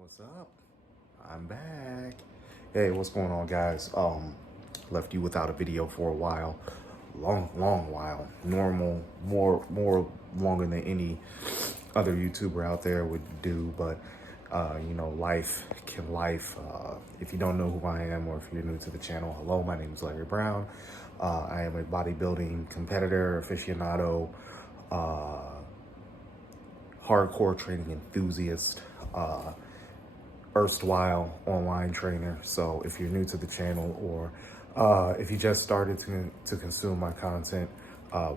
What's up? I'm back. Hey, what's going on, guys? Left you without a video for a while, long while. Normal, more longer than any other YouTuber out there would do. But life can life. If you don't know who I am, or if you're new to the channel, hello, my name is Larry Brown. I am a bodybuilding competitor, aficionado, hardcore training enthusiast. Erstwhile online trainer. So if you're new to the channel, or if you just started to consume my content,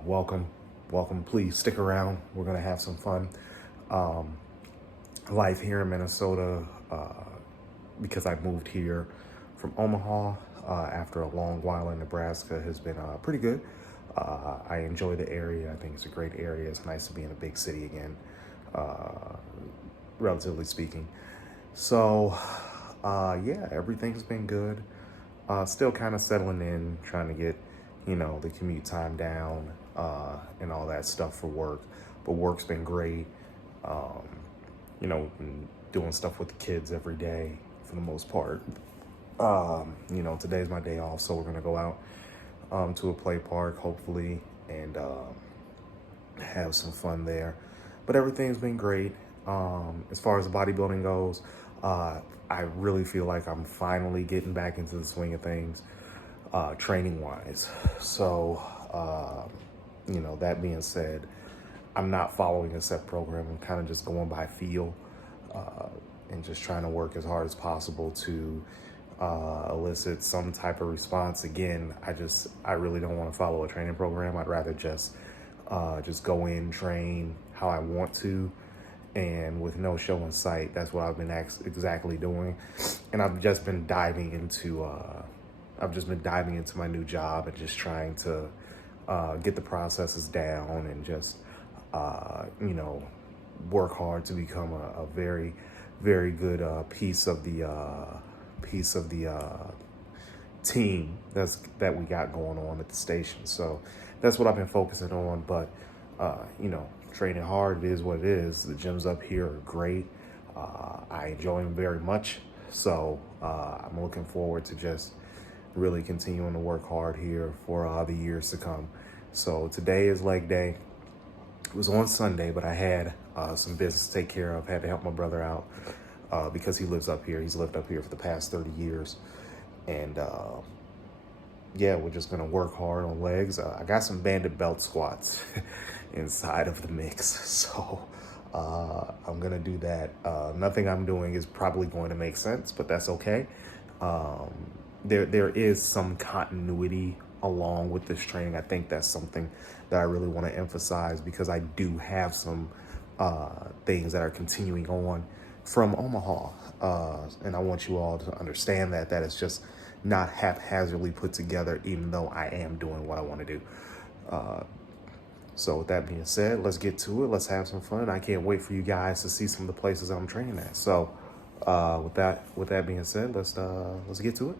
welcome. Please stick around. We're gonna have some fun. Life here in Minnesota, because I moved here from Omaha after a long while in Nebraska, has been pretty good. I enjoy the area. I think it's a great area. It's nice to be in a big city again, relatively speaking. So, yeah, everything's been good. Still kind of settling in, trying to get, the commute time down, and all that stuff for work. But work's been great. Been doing stuff with the kids every day for the most part. Today's my day off, so we're gonna go out to a play park, hopefully, and have some fun there. But everything's been great. As far as the bodybuilding goes, I really feel like I'm finally getting back into the swing of things, training wise. So, that being said, I'm not following a set program. I'm kind of just going by feel, and just trying to work as hard as possible to elicit some type of response. Again, I really don't want to follow a training program. I'd rather just go in, train how I want to, and with no show in sight. That's what I've been exactly doing. And I've just been diving into my new job and just trying to get the processes down and just work hard to become a very, very good piece of the team that we got going on at the station. So that's what I've been focusing on. But training hard, it is what it is. The gyms up here are great. I enjoy them very much. So I'm looking forward to just really continuing to work hard here for the years to come. So today is leg day. It was on Sunday, but I had some business to take care of. Had to help my brother out because he lives up here. He's lived up here for the past 30 years. And yeah, we're just gonna work hard on legs. I got some banded belt squats inside of the mix. So I'm gonna do that. Nothing I'm doing is probably going to make sense, but that's okay. There is some continuity along with this training. I think that's something that I really want to emphasize, because I do have some things that are continuing on from Omaha. And I want you all to understand that it's just not haphazardly put together, even though I am doing what I want to do. So with that being said, let's get to it. Let's have some fun. I can't wait for you guys to see some of the places I'm training at. So with that being said, let's get to it.